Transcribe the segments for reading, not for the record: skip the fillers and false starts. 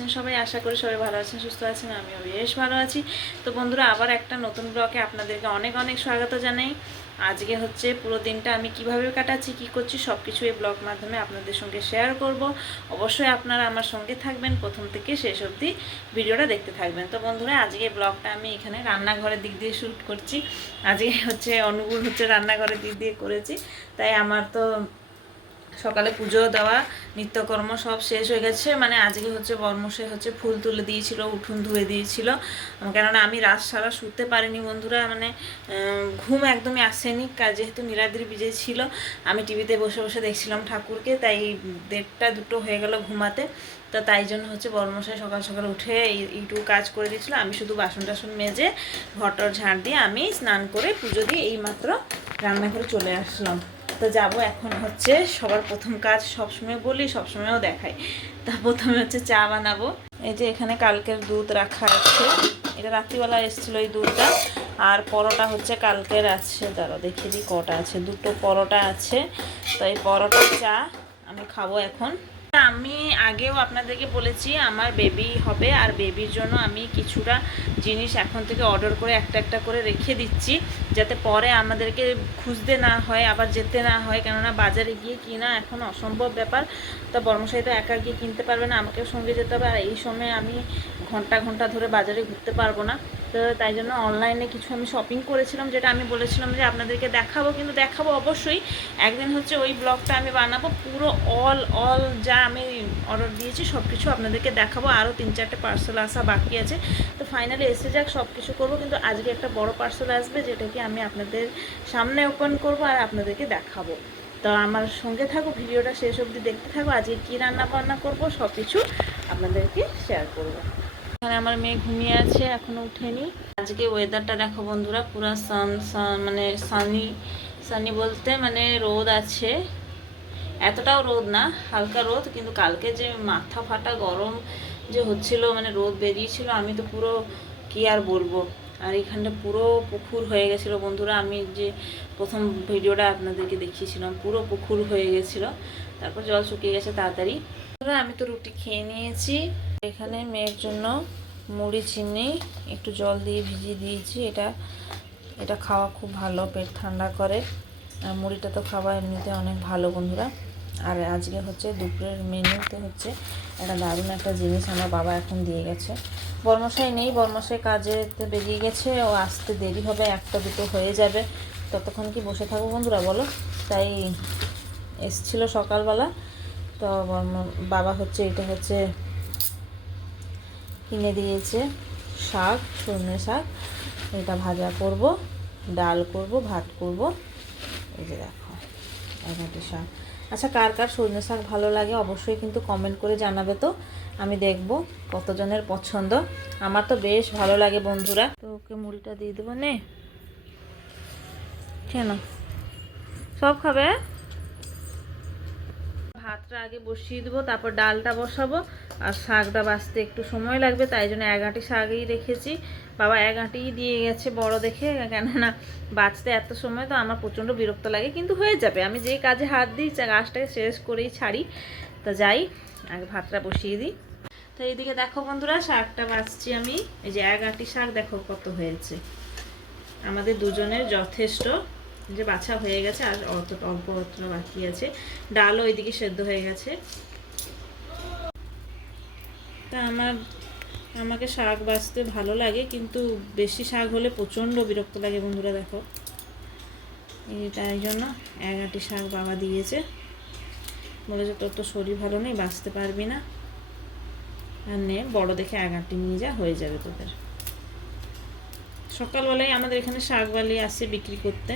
আছেন সবাই? আশা করি সবাই ভালো আছেন, সুস্থ আছেন। আমিও বেশ ভালো আছি। তো বন্ধুরা, আবার একটা নতুন ব্লগে আপনাদেরকে অনেক অনেক স্বাগত জানাই। আজকে হচ্ছে পুরো দিনটা আমি কিভাবে কাটাচ্ছি, কি করছি, সব কিছু এই ব্লগ মাধ্যমে আপনাদের সঙ্গে শেয়ার করব। অবশ্যই আপনারা আমার সঙ্গে থাকবেন, প্রথম থেকে শেষ অবধি ভিডিওটা দেখতে থাকবেন। তো বন্ধুরা, আজকে ব্লগটা আমি এখানে রান্নাঘরের দিক দিয়ে শ্যুট করছি। আজকে হচ্ছে অনুকূল হচ্ছে রান্নাঘরের দিক দিয়ে করেছি। তাই আমার তো সকালে পুজো দেওয়া নিত্যকর্ম সব শেষ হয়ে গেছে। মানে আজকে হচ্ছে বর্মশাই হচ্ছে ফুল তুলে দিয়েছিল, উঠোন ধুয়ে দিয়েছিল। কেননা আমি রাত সারা শুতে পারিনি বন্ধুরা, মানে ঘুম একদমই আসেনি। যেহেতু নীলাদ্রি বিজয় ছিল, আমি টিভিতে বসে বসে দেখছিলাম ঠাকুরকে, তাই 1:30-2 হয়ে গেল ঘুমাতে। তো তাই জন্য হচ্ছে বর্মশাই সকাল সকাল উঠে এইটুকু কাজ করে দিয়েছিল। আমি শুধু বাসন টাসন মেজে ঘরটর ঝাড় দিয়ে আমি স্নান করে পুজো দিয়ে এইমাত্র রান্নাঘরে চলে আসলাম। তো যাব এখন হচ্ছে সবার প্রথম কাজ, সবসময় বলি, সবসময়ও দেখাই। তা প্রথমে হচ্ছে চা বানাবো। এই যে এখানে কালকের দুধ রাখা আছে, এটা রাত্রিবেলা এসেছিলো এই দুধটা। আর পরোটা হচ্ছে কালকের আছে, দাঁড়াও দেখিয়ে দিই কটা আছে, 2টো পরোটা আছে। তো এই পরোটা চা আমি খাবো এখন। আমি আগেও আপনাদেরকে বলেছি আমার বেবি হবে, আর বেবির জন্য আমি কিছুটা জিনিস এখন থেকে অর্ডার করে একটা একটা করে রেখে দিচ্ছি, যাতে পরে আমাদেরকে খুঁজতে না হয়, আবার যেতে না হয়। কেননা বাজারে গিয়ে কিনা এখন অসম্ভব ব্যাপার। তো বর্মশাই তো একা গিয়ে কিনতে পারবে না, আমাকেও সঙ্গে যেতে হবে। আর এই সময় আমি ঘন্টা ঘন্টা ধরে বাজারে ঘুরতে পারবো না। তো তাই জন্য অনলাইনে কিছু আমি শপিং করেছিলাম, যেটা আমি বলেছিলাম যে আপনাদেরকে দেখাবো, কিন্তু দেখাবো অবশ্যই একদিন। হচ্ছে ওই ব্লগটা আমি বানাবো, পুরো অল যা আমি অর্ডার দিয়েছি সব কিছু আপনাদেরকে দেখাবো। আরও 3-4টে পার্সেল আসা বাকি আছে, তো ফাইনালি এসে যাক, সব কিছু করবো। কিন্তু আজকে একটা বড় পার্সেল আসবে, যেটাকে আমি আপনাদের সামনে ওপেন করব আর আপনাদেরকে দেখাবো। তো আমার সঙ্গে থাকো, ভিডিওটা শেষ অবধি দেখতে থাকো। আজকে কী রান্না বান্না করবো সব কিছু আপনাদেরকে শেয়ার করবো। এখানে আমার মেয়ে ঘুমিয়ে আছে, এখনো উঠেনি। আজকে ওয়েদারটা দেখো বন্ধুরা, পুরো মানে সানি বলতে মানে রোদ আছে, এতটাও রোদ না, হালকা রোদ। কিন্তু কালকে যে মাথা ফাটা গরম যে হচ্ছিল, মানে রোদ বেরিয়েছিল, আমি তো পুরো কি আর বলবো। আর এখানটা পুরো পুকুর হয়ে গেছিলো বন্ধুরা, আমি যে প্রথম ভিডিওটা আপনাদেরকে দেখিয়েছিলাম, পুরো পুকুর হয়ে গেছিলো। তারপর জল শুকিয়ে গেছে তাড়াতাড়ি। আমি তো রুটি খেয়ে নিয়েছি। এখানে মেয়ের জন্য মুড়ি চিনি একটু জল দিয়ে ভিজিয়ে দিয়েছি। এটা খাওয়া খুব ভালো, পেট ঠান্ডা করে। আর মুড়িটা তো খাওয়া এমনিতে অনেক ভালো বন্ধুরা। আর আজকে হচ্ছে দুপুরের মেনুতে হচ্ছে একটা দারুণ একটা জিনিস আমার বাবা এখন দিয়ে গেছে। বর্মশাই নেই, বর্মশাই কাজেতে বেরিয়ে গেছে, ও আসতে দেরি হবে, 1টা-2টো হয়ে যাবে। ততক্ষণ কি বসে থাকবো বন্ধুরা বলো? তাই এসছিল সকালবেলা। তো বাবা হচ্ছে এটা হচ্ছে কিনে দিয়েছে শাক, সজনে শাক। এটা ভাজা করব, ডাল করব, ভাত করব। এই যে দেখো এগাটি শাক। আচ্ছা, কার কার সজনে শাক ভালো লাগে অবশ্যই কিন্তু কমেন্ট করে জানাবে, তো আমি দেখব কতজনের পছন্দ। আমার তো বেশ ভালো লাগে বন্ধুরা। তো ওকে মুড়িটা দিয়ে দেবো, নে কেন সব খাবে। ভাতটা আগে বসিয়ে দেবো, তারপর ডালটা বসাবো। আর শাকটা বাছতে একটু সময় লাগবে, তাই জন্য 1 আঁটি শাকই রেখেছি। বাবা 1 আঁটিই দিয়ে গেছে বড় দেখে, কেননা বাছতে এত সময় তো আমার প্রচণ্ড বিরক্ত লাগে। কিন্তু হয়ে যাবে, আমি যেই কাজে হাত দিই গাছটাকে শেষ করেই ছাড়ি। তো যাই, আগে ভাতটা বসিয়ে দিই। তো এইদিকে দেখো বন্ধুরা, শাকটা বাছছি আমি। এই যে 1 আঁটি শাক দেখো কত হয়েছে, আমাদের দুজনের যথেষ্ট। যে বাছা হয়ে গেছে, আর অল্প বাকি আছে। ডালও ওইদিকে সেদ্ধ হয়ে গেছে। তা আমাকে শাক বাছতে ভালো লাগে, কিন্তু বেশি শাক হলে প্রচণ্ড বিরক্ত লাগে বন্ধুরা। দেখো তাই জন্য 1 আঁটি শাক বাবা দিয়েছে, বলেছে তোর তো শরীর ভালো নেই, বাছতে পারবি না, আর নে বড় দেখে 1 আঁটি নিয়ে যা, হয়ে যাবে তোদের। সকালবেলায় আমাদের এখানে শাকবালি আসে বিক্রি করতে।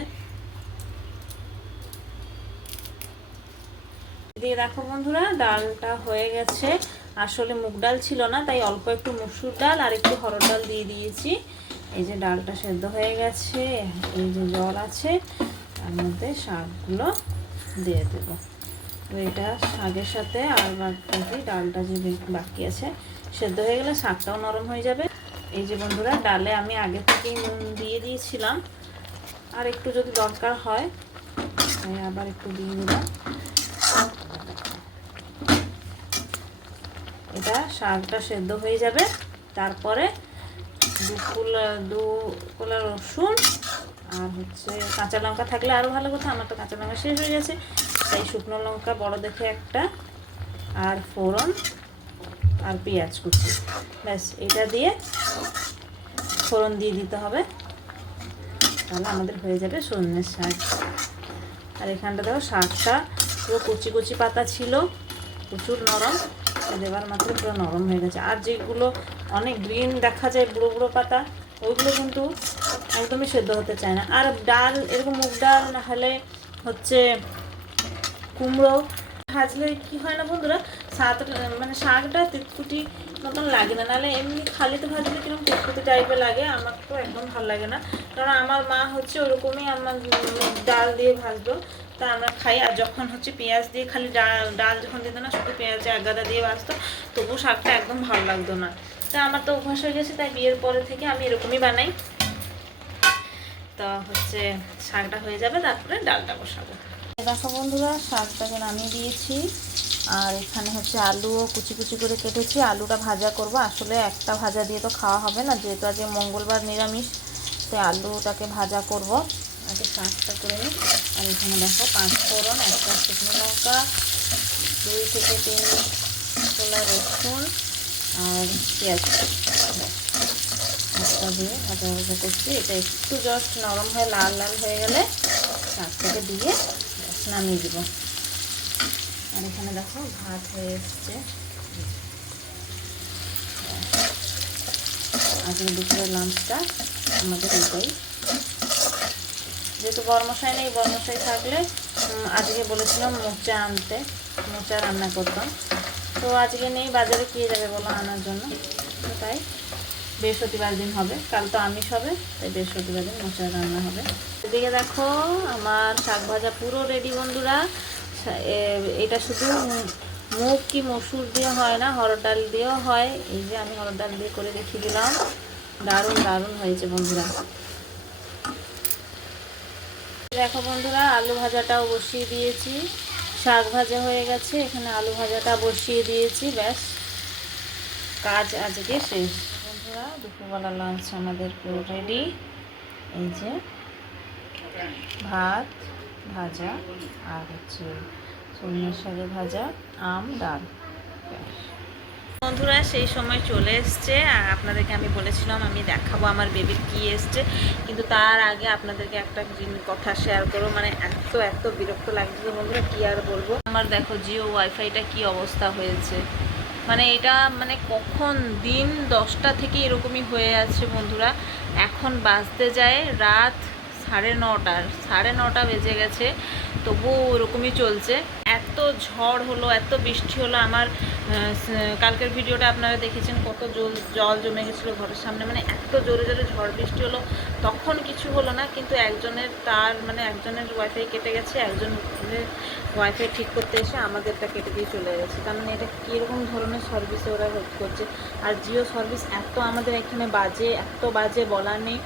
দিয়ে দেখো বন্ধুরা, ডালটা হয়ে গেছে। আসলে মুগ ডাল ছিল না, তাই অল্প একটু মসুর ডাল আর একটু হরড় ডাল দিয়ে দিয়েছি। এই যে ডালটা সেদ্ধ হয়ে গেছে, এই যে জল আছে, তার মধ্যে শাকগুলো দিয়ে দেব। তো এটা শাকের সাথে আর বাকি ডালটা যে বাকি আছে সেদ্ধ হয়ে গেলে শাকটাও নরম হয়ে যাবে। এই যে বন্ধুরা, ডালে আমি আগে থেকেই নুন দিয়ে দিয়েছিলাম, আর একটু যদি দরকার হয় আবার একটু দিয়ে দিলাম। এটা শাকটা সেদ্ধ হয়ে যাবে। তারপরে দু কোলা রসুন আর হচ্ছে কাঁচা লঙ্কা থাকলে আরও ভালো কথা, আমার তো কাঁচা লঙ্কা শেষ হয়ে গেছে, তাই শুকনো লঙ্কা বড় দেখে একটা, আর ফোড়ন আর পেঁয়াজ কুচি, ব্যাস এটা দিয়ে ফোড়ন দিয়ে দিতে হবে, তাহলে আমাদের হয়ে যাবে সজনের শাক। আর এখানটা দেখো শাকটা পুরো কচি কচি পাতা ছিল, প্রচুর নরম, দেবার মাত্র পুরো নরম হয়ে গেছে। আর যেগুলো অনেক গ্রিন দেখা যায় বুড়ো বুড়ো পাতা, ওইগুলো কিন্তু একদমই সেদ্ধ হতে চায় না। আর ডাল এরকম মুগ ডাল না হলে হচ্ছে কুমড়ো ভাজলে কি হয় না বন্ধুরা, মানে শাকটা তিতকুটি মতন লাগে না, নাহলে এমনি খালিতে ভাজলে কিরকম তিতকুটি টাইপের লাগে, আমার তো একদম ভালো লাগে না। কারণ আমার মা হচ্ছে ওরকমই আমার ডাল দিয়ে ভাজতো, তা আমরা খাই। আর যখন হচ্ছে পেঁয়াজ দিয়ে খালি ডাল যখন দিত না, শুধু পেঁয়াজ গাদা দিয়ে ভাজতো, তবুও শাকটা একদম ভালো লাগতো না। তা আমার তো অভ্যাস হয়ে গেছে, তাই বিয়ের পরে থেকে আমি এরকমই বানাই। তো হচ্ছে শাকটা হয়ে যাবে, তারপরে ডালটা বসাবো। দেখো বন্ধুরা, শাকটাকে নামিয়ে দিয়েছি, আর এখানে হচ্ছে আলুও কুচি কুচি করে কেটেছি, আলুটা ভাজা করব। আসলে একটা ভাজা দিয়ে তো খাওয়া হবে না, যেহেতু আজ মঙ্গলবার নিরামিষ, তাই আলুটাকে ভাজা করব। আগে শাকটা করে নিই। আর এখানে দেখো 5 ফোড়ন, একটা শুকনো লঙ্কা, 2 থেকে 3 কোলা রসুন আর পেঁয়াজ একটা দিয়ে ভাজা ভাজা করছি। এটা একটু জাস্ট নরম হয়ে লাল লাল হয়ে গেলে শাকটাকে দিয়ে নামিয়ে দিব। আর এখানে দেখো ভাত হয়ে এসছে। আজকে দুপুরের লাঞ্চটা আমাদের এটাই, যেহেতু বরমশাই নেই, বরমশাই থাকলে আজকে বলেছিলাম মোচা আনতে, মোচা রান্না করতাম, তো আজকে নেই, বাজারে কে যাবে বলো আনার জন্য, তো তাই বৃহস্পতিবার দিন হবে, কাল তো আমিষ হবে, তাই বৃহস্পতিবার দিন মোচা রান্না হবে। এদিকে দেখো আমার শাক ভাজা পুরো রেডি বন্ধুরা। এটা শুধু মুগ কি মসুর দিয়ে হয় না, হরড় ডাল দিয়েও হয়। এই যে আমি হরড় ডাল দিয়ে করে রেখে দিলাম, দারুণ দারুণ হয়েছে বন্ধুরা। দেখো বন্ধুরা, আলু ভাজাটাও বসিয়ে দিয়েছি, শাক ভাজা হয়ে গেছে, এখানে আলু ভাজাটা বসিয়ে দিয়েছি, ব্যাস কাজ আজকে শেষ। বন্ধুরা দুপুরবেলা লাঞ্চ আমাদের পুরো রেডি। এই যে ভাত ভাজা আর হচ্ছে সজনের শাকের ভাজা, আম, ডাল। বন্ধুরা সেই সময় চলে এসছে, আর আপনাদেরকে আমি বলেছিলাম আমি দেখাবো আমার বেবির কি এসছে, কিন্তু তার আগে আপনাদেরকে একটা কথা শেয়ার করবো। মানে এত বিরক্ত লাগছে বন্ধুরা, কি আর বলবো। আমার দেখো জিও ওয়াইফাইটা কি অবস্থা হয়েছে, মানে এটা মানে কখন দিন 10টা থেকে এরকমই হয়ে আছে বন্ধুরা। এখন বাজতে যায় রাত 9:30 বেজে গেছে, তবুও ওরকমই চলছে। এত ঝড় হলো, এত বৃষ্টি হলো। আমার কালকের ভিডিওটা আপনারা দেখেছেন, কত জল জমে গেছিলো ঘরের সামনে, মানে এত জোরে জোরে ঝড় বৃষ্টি হলো, তখন কিছু হলো না, কিন্তু একজনের একজনের ওয়াইফাই কেটে গেছে, একজনের ওয়াইফাই ঠিক করতে এসে আমাদেরটা কেটে দিয়ে চলে গেছে। তার মানে এটা কীরকম ধরনের সার্ভিসে ওরা করছে। আর জিও সার্ভিস এত আমাদের এখানে এত বাজে বলার নেই।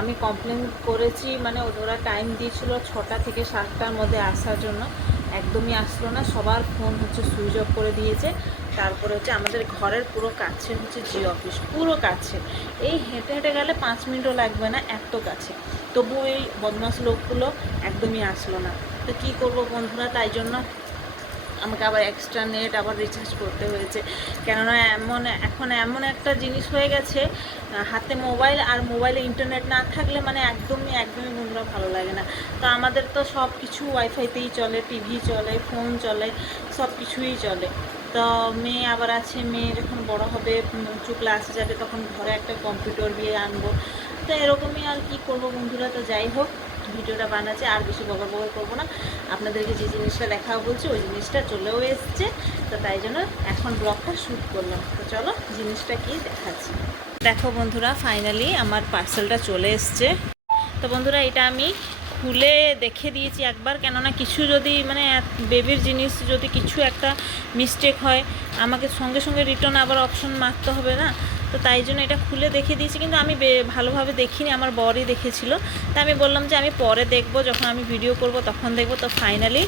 আমি কমপ্লেন করেছি, মানে ওরা টাইম দিয়েছিল 6টা থেকে 7টার মধ্যে আসার জন্য, একদমই আসলো না। সবার ফোন হচ্ছে সুইচ অফ করে দিয়েছে। তারপরে হচ্ছে আমাদের ঘরের পুরো কাছে হচ্ছে জিও অফিস, পুরো কাছে, এই হেঁটে হেঁটে গেলে 5 মিনিটও লাগবে না, এত কাছে। তবু এই বদমাস লোকগুলো একদমই আসলো না। তো কী করবো বন্ধুরা, তাই জন্য আমাকে আবার এক্সট্রা নেট আবার রিচার্জ করতে হয়েছে। কেননা এখন এমন একটা জিনিস হয়ে গেছে, হাতে মোবাইল আর মোবাইলে ইন্টারনেট না থাকলে মানে একদমই বন্ধুরা ভালো লাগে না। তো আমাদের তো সব কিছু ওয়াইফাইতেই চলে, টিভি চলে, ফোন চলে, সব কিছুই চলে। তো মেয়ে আবার আছে, মেয়ে যখন বড় হবে, উঁচু ক্লাসে যাবে, তখন ঘরে একটা কম্পিউটার দিয়ে আনবো। তো এরকমই আর কি করবো বন্ধুরা। তো যাই হোক, ভিডিওটা বানাচ্ছে, আর বেশি বকর করবো না, আপনাদেরকে যে জিনিসটা দেখাও বলছি ওই জিনিসটা চলেও এসছে, তো তাই জন্য এখন ব্লগটা শ্যুট করলাম। তো চলো জিনিসটা কি দেখাচ্ছি। দেখো বন্ধুরা, ফাইনালি আমার পার্সেলটা চলে এসছে। তো বন্ধুরা এটা আমি খুলে দেখে দিয়েছি একবার, কেননা কিছু যদি মানে বেবির জিনিস যদি কিছু একটা মিস্টেক হয়, আমাকে সঙ্গে সঙ্গে রিটার্ন আবার অপশন মারতে হবে না। তো তাই জন্য এটা খুলে দেখে দিয়েছি, কিন্তু আমি ভালোভাবে দেখিনি, আমার বরই দেখেছিল। তা আমি বললাম যে আমি পরে দেখব, যখন আমি ভিডিও করব তখন দেখব। তো ফাইনালি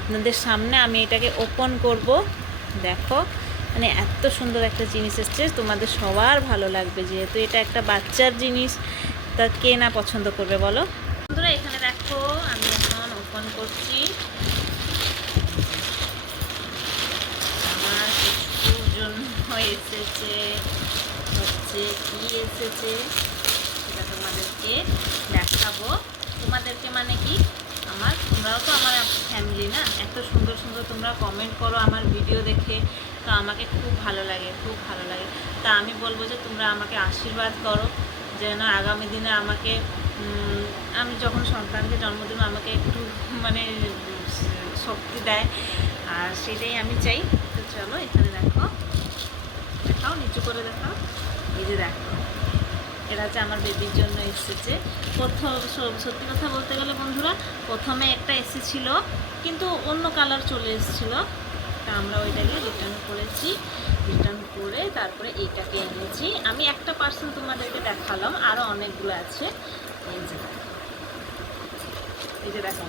আপনাদের সামনে আমি এটাকে ওপেন করব। দেখো মানে এত সুন্দর একটা জিনিস এসছে, তোমাদের সবার ভালো লাগবে, যেহেতু এটা একটা বাচ্চার জিনিস, তা কে না পছন্দ করবে বলো বন্ধুরা। এখানে দেখো আমি এখন ওপেন করছি। আমার কিছুর জন্য এসেছে, হচ্ছে কি এসেছে সেটা তোমাদেরকে দেখাবো। তোমাদেরকে মানে কি, তোমরাও তো আমার ফ্যামিলি না, এত সুন্দর সুন্দর তোমরা কমেন্ট করো আমার ভিডিও দেখে, তো আমাকে খুব ভালো লাগে, খুব ভালো লাগে। তা আমি বলবো যে তোমরা আমাকে আশীর্বাদ করো, যেন আগামী দিনে আমাকে আমি যখন সন্তানকে জন্ম দেবো আমাকে একটু মানে শক্তি দেয়, আর সেটাই আমি চাই। তো চলো এখানে দেখো, দেখাও নিচু করে দেখাও, এই যে দেখো এটা হচ্ছে আমার বেবির জন্য এসেছে। প্রথম সত্যি কথা বলতে গেলে বন্ধুরা, প্রথমে একটা এসেছিল কিন্তু অন্য কালার চলে এসেছিলো, তা আমরা ওইটাকে রিটার্ন করেছি। রিটার্ন করে তারপরে এইটাকে এনেছি। আমি একটা পার্সেল তোমাদেরকে দেখালাম, আরও অনেকগুলো আছে। এই যে দেখো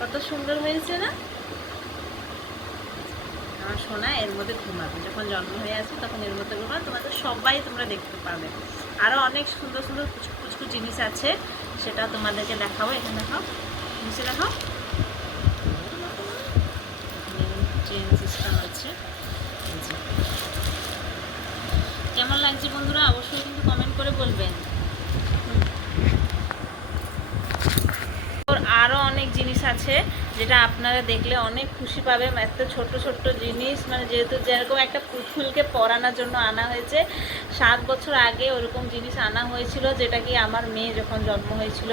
কত সুন্দর হয়েছে না? আমার সোনা এর মধ্যে ঘুমাবে, যখন জন্ম হয়ে আসবে তখন এর মধ্যে ঘুমাবে, তোমাদের সবাই তোমরা দেখতে পাবে। আরও অনেক সুন্দর সুন্দর কুচকু জিনিস আছে, সেটা তোমাদেরকে দেখাবো। এখানে দেখাও, নিচে দেখাও, চেন সিস্টেম আছে। কেমন লাগছে বন্ধুরা অবশ্যই কিন্তু কমেন্ট করে বলবেন। আরও অনেক জিনিস আছে যেটা আপনারা দেখলে অনেক খুশি পাবেন। এত ছোট ছোট জিনিস, মানে যেহেতু যেরকম একটা পুতুলকে পরানোর জন্য আনা হয়েছে, 7 বছর আগে ওরকম জিনিস আনা হয়েছিল, যেটা কি আমার মেয়ে যখন জন্ম হয়েছিল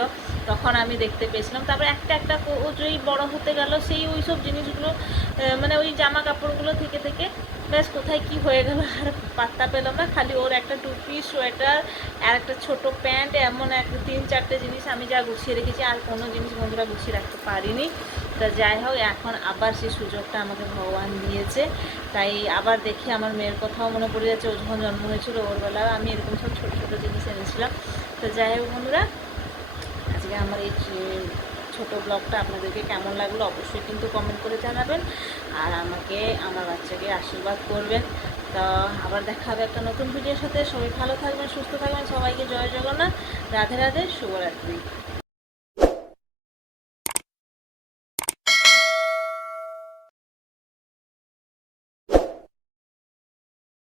তখন আমি দেখতে পেয়েছিলাম। তারপরে একটা একটা যেই বড় হতে গেল, সেই ওই সব জিনিসগুলো মানে ওই জামা কাপড়গুলো থেকে থেকে ব্যাস কোথায় কি হয়ে গেল আর পাত্তা পেলাম না। খালি ওর একটা টুপি, সোয়েটার আর একটা ছোট প্যান্ট, এমন 3-4টে জিনিস আমি যা গুছিয়ে রেখেছি, আর কোনো জিনিস বন্ধুরা গুছিয়ে রাখতে পারিনি। তা যাই হোক, এখন আবার সেই সুযোগটা আমাকে ভগবান দিয়েছে, তাই আবার দেখি আমার মেয়ের কথাও মনে পড়ে যাচ্ছে। ও যখন জন্ম হয়েছিল ওর বেলায় আমি এরকম সব ছোটো ছোটো জিনিস এনেছিলাম। তো যাই হোক বন্ধুরা, আজকে আমার এই ছোটো ব্লগটা আপনাদেরকে কেমন লাগলো অবশ্যই কিন্তু কমেন্ট করে জানাবেন, আর আমাকে আমার বাচ্চাকে আশীর্বাদ করবেন। তা আবার দেখা হবে একটা নতুন ভিডিওর সাথে। সবাই ভালো থাকবেন, সুস্থ থাকবেন, সবাইকে জয় জগন্নাথ, রাধে রাধে, শুভরাত্রি।